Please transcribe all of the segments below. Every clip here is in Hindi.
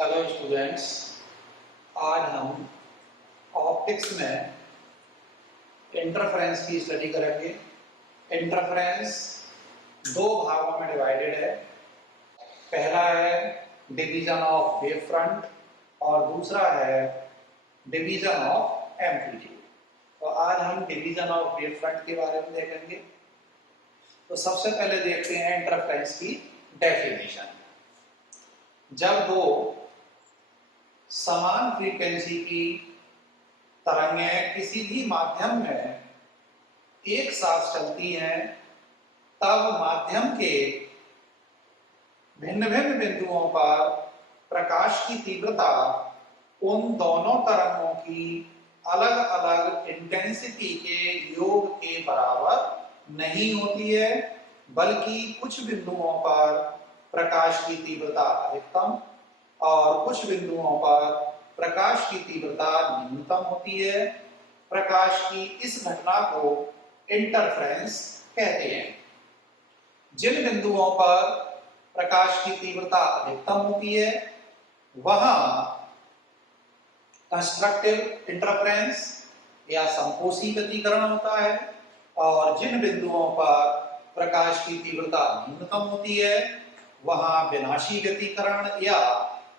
हेलो स्टूडेंट्स, आज हम ऑप्टिक्स में इंटरफेरेंस की स्टडी करेंगे। इंटरफेरेंस दो भागों में डिवाइडेड है। पहला है डिवीजन ऑफ वेव फ्रंट और दूसरा है डिवीजन ऑफ एम्पलीट्यूड। तो आज हम डिवीजन ऑफ वेव फ्रंट के बारे में देखेंगे। तो सबसे पहले देखते हैं इंटरफेरेंस की डेफिनेशन। जब दो समान फ्रीक्वेंसी की तरंगें किसी भी माध्यम में एक साथ चलती हैं, तब माध्यम के भिन्न भिन्न बिंदुओं पर प्रकाश की तीव्रता उन दोनों तरंगों की अलग अलग इंटेंसिटी के योग के बराबर नहीं होती है, बल्कि कुछ बिंदुओं पर प्रकाश की तीव्रता अधिकतम और कुछ बिंदुओं पर प्रकाश की तीव्रता न्यूनतम होती है। प्रकाश की इस घटना को इंटरफेरेंस कहते हैं। जिन बिंदुओं पर प्रकाश की तीव्रता अधिकतम होती है वहां कंस्ट्रक्टिव इंटरफेरेंस या संकोची व्यतिकरण होता है, और जिन बिंदुओं पर प्रकाश की तीव्रता न्यूनतम होती है वहां विनाशी व्यतिकरण या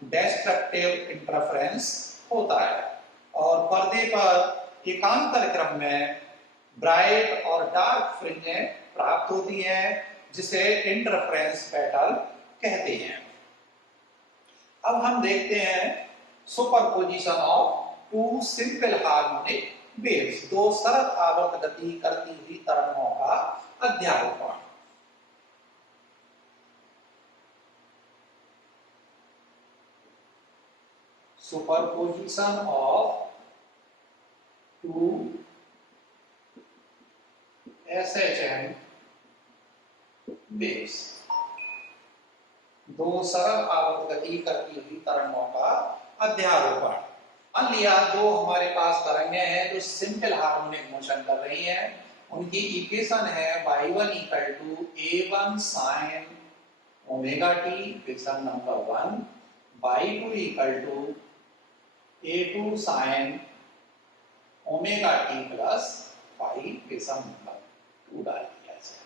डिस्ट्रक्टिव इंटरफेरेंस होता है। और पर्दे पर एकांतर क्रम में ब्राइट और डार्क फ्रिंजें प्राप्त होती हैं, जिसे इंटरफेरेंस पैटर्न कहते हैं। अब हम देखते हैं superposition of two simple harmonic waves, दो सरल आवर्त गति करती हुई तरंगों का अध्यारोपण। Superposition of two SHM waves, दो सरल आवर्त गति करती हुई तरंगों का अध्यारोपण। मान लिया दो हमारे पास तरंगें हैं जो सिंपल हार्मोनिक मोशन कर रही हैं। उनकी इक्वेशन है y1 equal to a1 sin omega t, equation number 1, y2 equal to a2 sin omega t plus phi, equation number 2 डाल दिया जाए।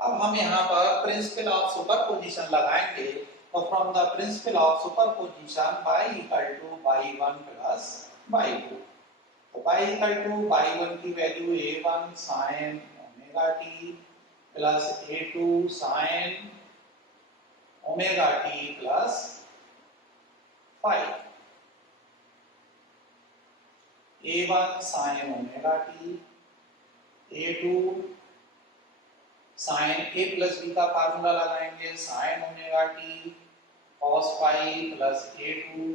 अब हम यहाँ पर प्रिंसिपल ऑफ सुपरपोजिशन लगाएंगे, तो from the principle of superposition y equal to y1 plus y2। तो y इक्वल टू y1 की value a1 sin omega t plus a2 sin omega t plus 5। a1 sin omega t, a2 sin a plus b का फार्मूला लगाएंगे, sin omega t cos phi plus a2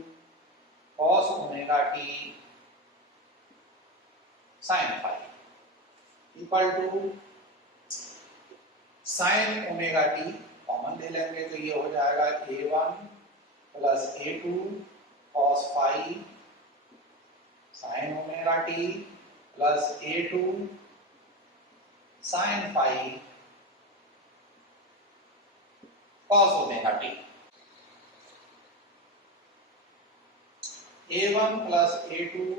cos omega t sin phi equal to sin omega t common ले लेंगे तो ये हो जाएगा a1 plus a2 cos phi sin omega t plus a2 sin phi cos omega t। a1 plus a2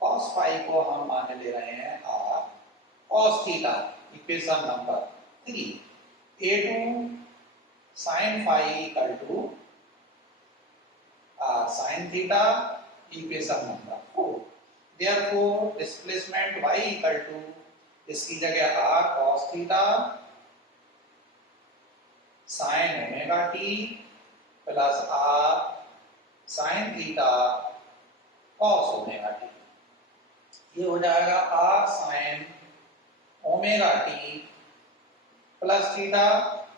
cos phi को हम मान ले रहे हैं r cos theta, equation number 3। a2 sin phi equal टू r sin theta, equation number 4। Therefore displacement y equal to, इसकी जगह r cos theta sin omega t plus r sin theta cos omega t। ये हो जाएगा r sin omega t plus theta.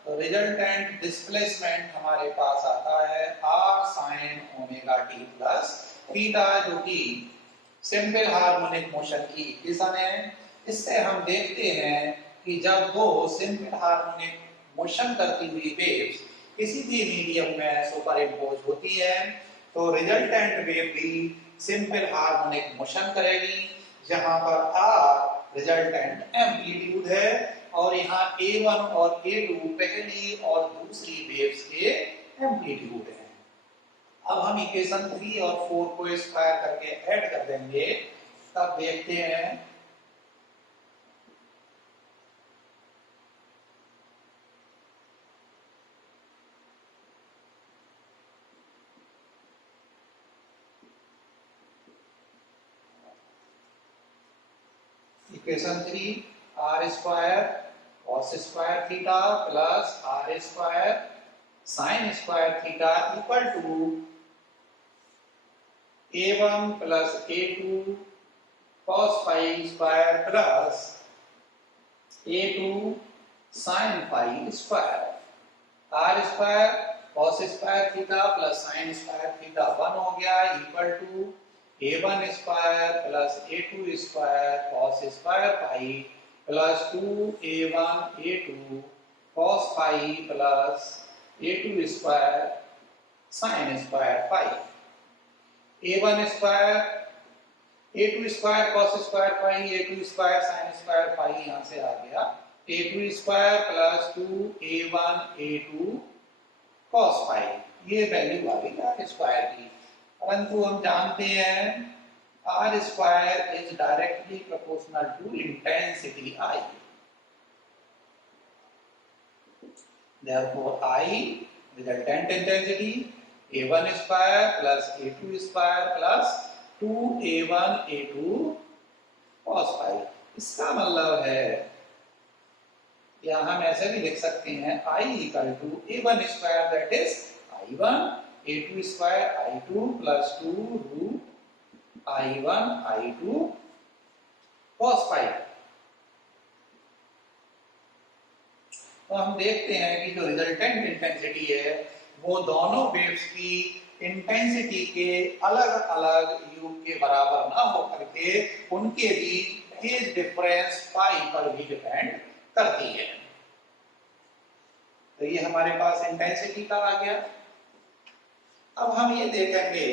तो रिजल्टेंट डिस्प्लेसमेंट हमारे पास आता है r sin omega t plus theta, जो कि सिंपल हार्मोनिक मोशन की इक्वेशन है। इससे हम देखते हैं कि जब दो सिंपल हार्मोनिक मोशन करती हुई वेव्स किसी भी मीडियम में सुपरइम्पोज होती है, तो रिजल्टेंट वेव भी सिंपल हार्मोनिक मोशन करेगी, जहां पर r रिजल्टेंट एम्पलीट्यूड है और यहाँ A1 और A2 पहली और दूसरी वेव्स के एम्पलीट्यूड हैं। अब हम इक्वेशन 3 और 4 को स्क्वायर करके ऐड कर देंगे, तब देखते हैं equation 3 r square cos square theta plus r square sin square theta equal to a1 plus a2 cos phi square plus a2 sin phi square. r square cos square theta plus sin square theta 1 हो गया equal to a1 square plus a2 square cos square phi plus 2a1 a2 cos phi plus a2 square sin square phi। a1 square a2 square cos square phi a2 square sin square phi यहां से आ गया a2 square plus 2a1 a2 cos phi, ये वैल्यू आ गई r स्क्वायर की। परंतु हम जानते हैं r square is directly proportional to intensity I, therefore I resultant intensity a1 square plus a2 square plus 2a1 a2 cos phi। इसका मतलब है या हम ऐसे भी लिख सकते हैं I equal to a1 square that is I1 a2 square I2 plus 2 root I1 I2 cos phi। तो हम देखते हैं कि जो रिजल्टेंट इंटेंसिटी है वो दोनों वेव्स की इंटेंसिटी के अलग अलग योग के बराबर ना होकर के उनके बीच फेज डिफरेंस पाई पर भी डिपेंड करती है। तो ये हमारे पास इंटेंसिटी का आ गया। अब हम ये देखेंगे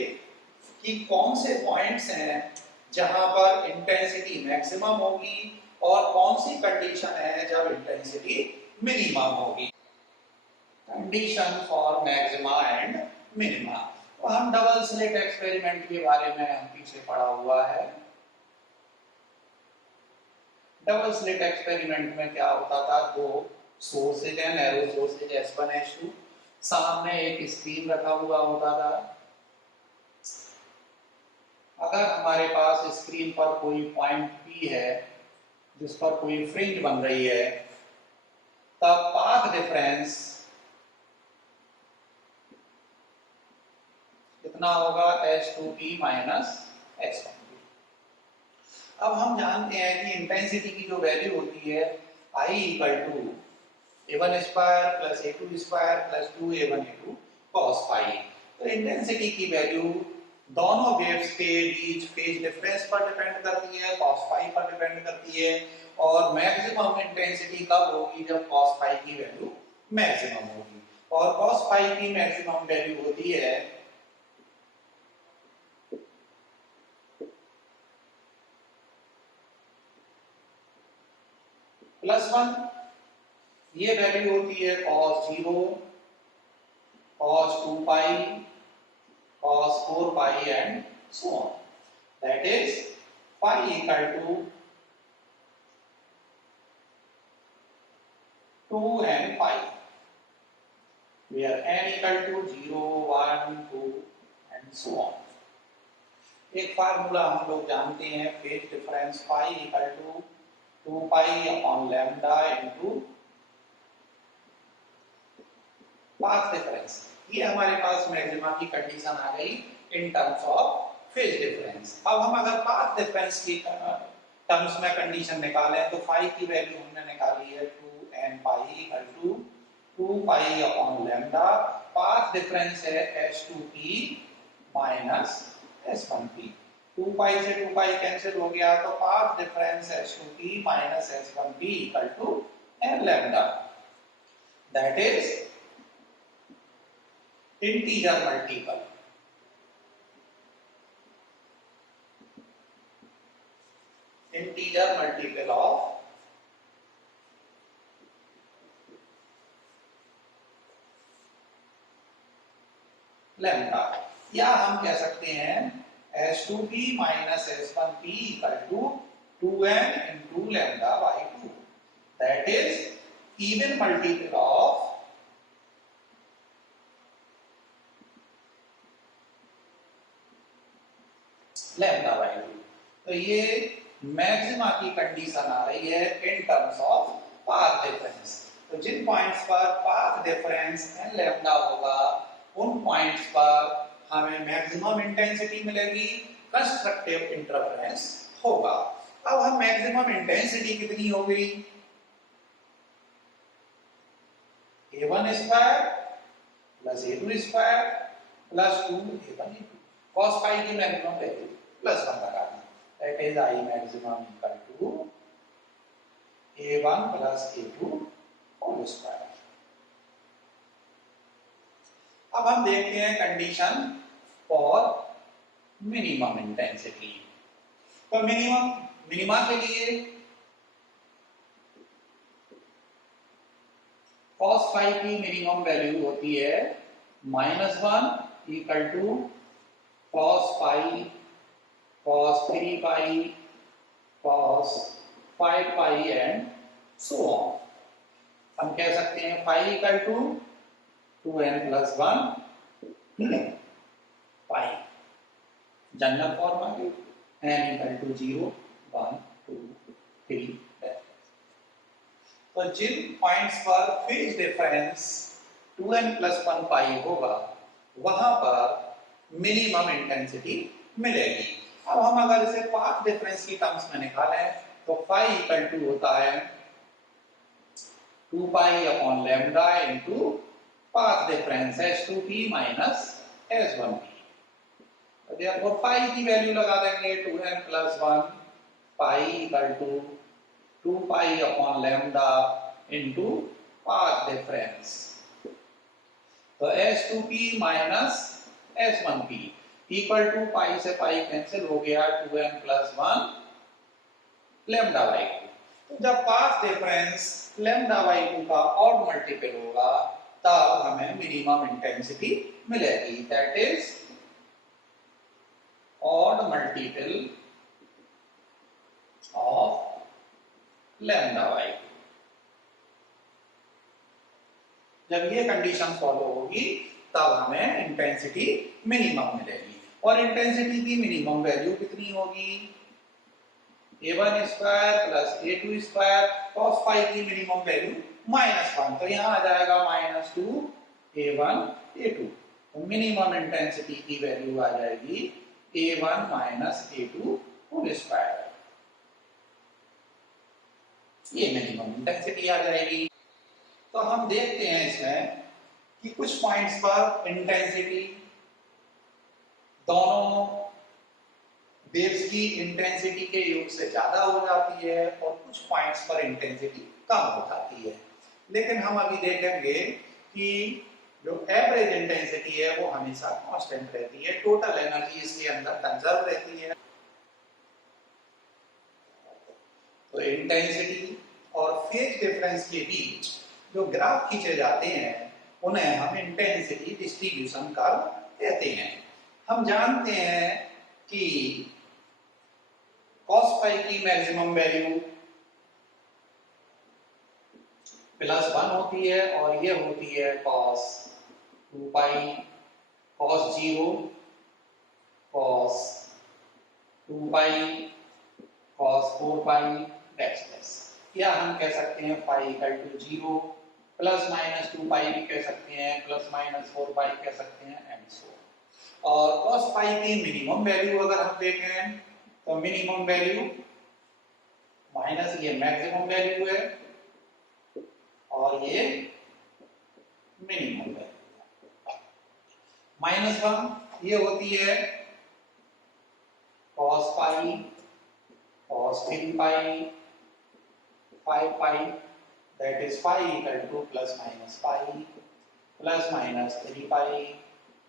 कि कौन से पॉइंट्स हैं जहां पर इंटेंसिटी मैक्सिमम होगी और कौन सी कंडीशन है जब इंटेंसिटी मिनिमम होगी। Condition for maxima and minima. तो हम डबल स्लिट एक्सपेरिमेंट के बारे में हम पीछे पढ़ा हुआ है। डबल स्लिट एक्सपेरिमेंट में क्या होता था, दो सोर्सेज है, नैरो सोर्सेज S1 S2, सामने एक स्क्रीन रखा हुआ होता था। अगर हमारे पास स्क्रीन पर कोई पॉइंट P है जिस पर कोई फ्रिंज बन रही है, तब पाथ डिफरेंस कितना होगा, S2P माइनस S1P। अब हम जानते हैं कि इंटेंसिटी की जो वैल्यू होती है I equal to a1 square plus a2 square plus 2a1 a2 cos phi। तो इंटेंसिटी की वैल्यू दोनों वेव्स के बीच फेज डिफरेंस पर डिपेंड करती है, cos phi पर डिपेंड करती है। और मैक्सिमम इंटेंसिटी कब होगी, जब cos phi की वैल्यू मैक्सिमम होगी। और cos phi की मैक्सिमम वैल्यू होती है +1। ये वैल्यू होती है cos 0, cos 2 pi, cos 4 pi and so on. That is phi equal to 2 and pi, where n equal to 0, 1, 2 and so on. एक फार्मूला हम लोग जानते हैं, phase difference phi equal to 2 pi upon lambda into path difference. ये हमारे पास मैक्सिमा की कंडीशन आ गई in terms of phase difference. अब हम अगर पाथ डिफरेंस की टर्म्स में कंडीशन निकालें तो फाई की वैल्यू हमने निकाली है 2n pi equal to 2 pi upon lambda. Path difference है S2P माइनस S1P। 2 पाई से 2 पाई कैंसिल हो गया, तो path difference S2P minus S1P equal to n lambda. That is integer multiple। integer multiple of lambda, या हम कह सकते हैं S2P minus S1P equal to 2n into lambda by 2, that is even multiple of lambda by 2। तो ये मैक्सिमा की कंडीशन आ रही है in terms of path difference. तो जिन पॉइंट्स पर पाथ डिफरेंस एन लैम्डा होगा उन पॉइंट्स पर हमें मैक्सिमम इंटेंसिटी मिलेगी, कंस्ट्रक्टिव इंटरफेरेंस होगा। अब हम मैक्सिमम इंटेंसिटी कितनी हो गई, a1 square plus a2 square plus 2a1 a2 cos phi की मैक्सिमम वैल्यू प्लस 1 लगा दी, that is I maximum equal to a1 plus a2 whole square. अब हम देखते हैं कंडीशन फॉर मिनिमम इंटेंसिटी। तो मिनिमा के लिए cos phi की मिनिमम वैल्यू होती है -1 equal to cos phi cos 3 pi cos 5 pi and so on. हम कह सकते हैं phi equal to 2n plus 1 pi, general form आ गई, n इक्वल टू 0 1 2 3। तो जिन पॉइंट्स पर phase difference 2n plus 1 pi होगा वहां पर मिनिमम इंटेंसिटी मिलेगी। अब हम अगर इसे पाथ डिफरेंस की टर्म्स में निकालें तो phi इक्वल टू होता है 2 pi upon lambda into path difference S2P minus S1P। तो therefore phi की वैल्यू लगा देंगे 2n plus 1 pi equal to 2 pi upon lambda into path difference. तो S2P minus S1P equal to पाई से पाई कैंसिल हो गया 2n plus 1 लैम्डा बाई 2। तो जब पाथ डिफरेंस लैम्डा बाई 2 का ऑड मल्टीपल होगा तब हमें मिनिमम इंटेंसिटी मिलेगी, that is odd multiple of lambda by 2। जब ये कंडीशन फॉलो होगी तब हमें इंटेंसिटी मिनिमम मिलेगी। और इंटेंसिटी की मिनिमम वैल्यू कितनी होगी, a1 square plus a2 square cos phi की मिनिमम वैल्यू -1, तो यहाँ आ जाएगा -2 a1 a2। तो मिनिमम इंटेंसिटी की वैल्यू आ जाएगी a1 minus a2 whole square. ये मिनिमम इंटेंसिटी आ जाएगी। तो हम देखते हैं इसमें कि कुछ पॉइंट्स पर इंटेंसिटी दोनों वेव्स की इंटेंसिटी के योग से ज्यादा हो जाती है और कुछ पॉइंट्स पर इंटेंसिटी कम हो जाती है। लेकिन हम अभी देखेंगे कि जो एवरेज इंटेंसिटी है वो हमेशा कांस्टेंट रहती है, टोटल एनर्जी इसके अंदर कंजर्व रहती है। तो इंटेंसिटी और फेज डिफरेंस के बीच जो ग्राफ खींचे जाते हैं उन्हें हम इंटेंसिटी डिस्ट्रीब्यूशन कर्व कहते हैं। हम जानते हैं कि cos phi की मैक्सिमम वैल्यू +1 होती है और ये होती है cos 2 pi cos 0 cos 2 pi cos 4 pi dash. या हम कह सकते हैं phi इक्वल टू 0 ±2 pi भी कह सकते हैं, ±4 pi कह सकते हैं एंड सो। और cos phi की मिनिमम वैल्यू अगर हम देखें तो मिनिमम वैल्यू माइनस ये मैक्सिमम वैल्यू है और ये मिनिमम वैल्यू है। -1 ये होती है cos pi cos 3 pi 5 pi, that is phi equal to plus minus pi plus minus 3 pi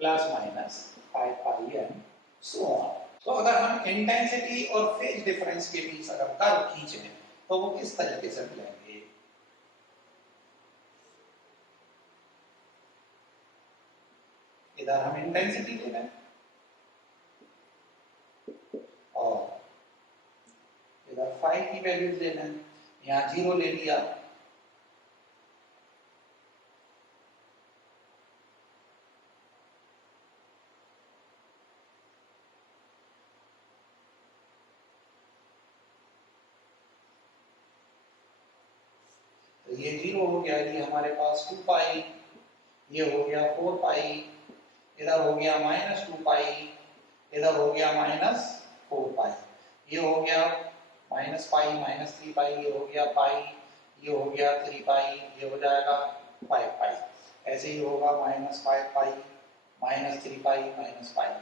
plus minus 5 pi and so on। तो अगर हम इंटेंसिटी और फेज डिफरेंस के बीच अगर कर्व खींचें तो वो किस तरीके से मिलेंगे। इधर हम इंटेंसिटी ले रहे हैं और इधर फाई की वैल्यूज लेना है, यहाँ 0 ले लिया। तो ये 0 हो गया, ये हमारे पास 2 पाई, ये हो गया 4 पाई, इधर हो गया -2 पाई, इधर हो गया -4 पाई, ये हो गया -पाई -3 पाई, ये हो गया पाई, ये हो गया 3 पाई, ये हो जाएगा 5 पाई। ऐसे ही होगा -5 पाई -3 पाई पाई,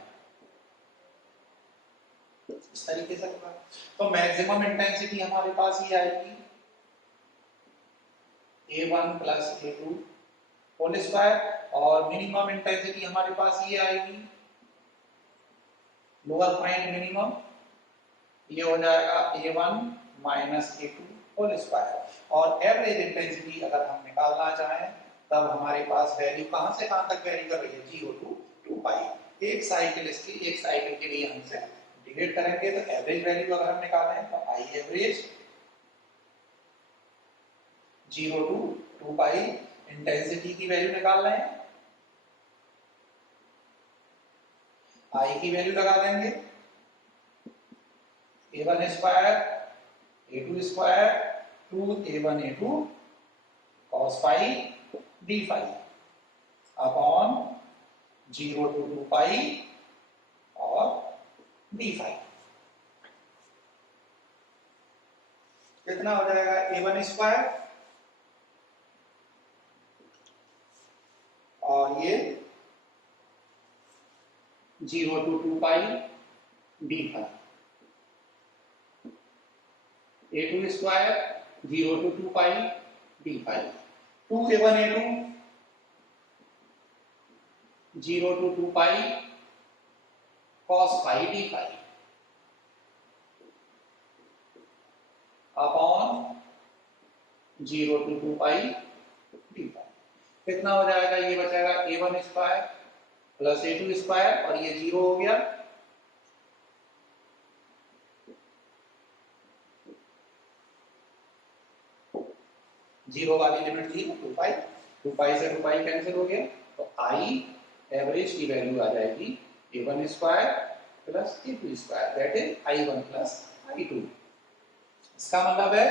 इस तरीके से होगा। तो मैक्सिमम इंटेंसिटी हमारे पास ये आएगी A1 plus A2 whole square, और मिनिमम इंटेंसिटी हमारे पास ये आएगी लोअर पॉइंट मिनिमम, ये हो जाएगा A1 minus A2 whole square. और एवरेज इंटेंसिटी अगर हम निकालना चाहें तब हमारे पास वैल्यू कहां से कहां तक वेरी कर रही है, 0 टू 2 पाई। एक साइकिल के लिए हमसे इंटीग्रेट करेंगे तो एवरेज वैल्यू अगर हम निकालें तो I average 0 to 2 pi, intensity की वैल्यू निकाल रहे हैं, आई की वैल्यू लगा देंगे A1 square A2 square 2A1 A2 cos pi d phi upon 0 to 2 pi और d फाई। कितना हो जाएगा A1 स्क्वायर और ये 0 to 2 pi d phi, A2 square 0 to 2 pi d phi, 2A1 A2 0 to 2 pi cos pi d phi upon 0 to 2 pi d phi. कितना हो जाएगा, ये बचेगा A1 square plus A2 square और ये 0 हो गया, जीरो वाली लिमिट थी 2 पाई, 2 पाई से 2 पाई कैंसिल हो गया, तो आई एवरेज की वैल्यू आ जाएगी A1 square plus A2 square, that is I1 plus I2। इसका मतलब है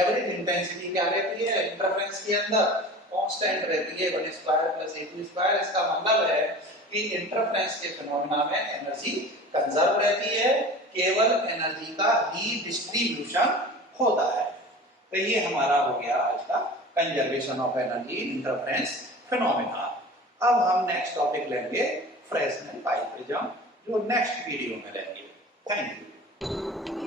एवरेज इंटेंसिटी क्या रहती है, इंटरफेरेंस के अंदर कांस्टेंट रहती है 1 स्क्वायर प्लस A2 स्क्वायर। इसका मतलब है कि इंटरफेरेंस के फिनोमेना में एनर्जी कंजर्व रहती है, केवल एनर्जी का रीडिस्ट्रीब्यूशन होता है। तो ये हमारा हो गया आज का conservation of energy interference phenomena. अब हम नेक्स्ट टॉपिक लेंगे फ्रेस्नेल पाइप प्रिज्म, जो नेक्स्ट वीडियो में लेंगे। Thank you.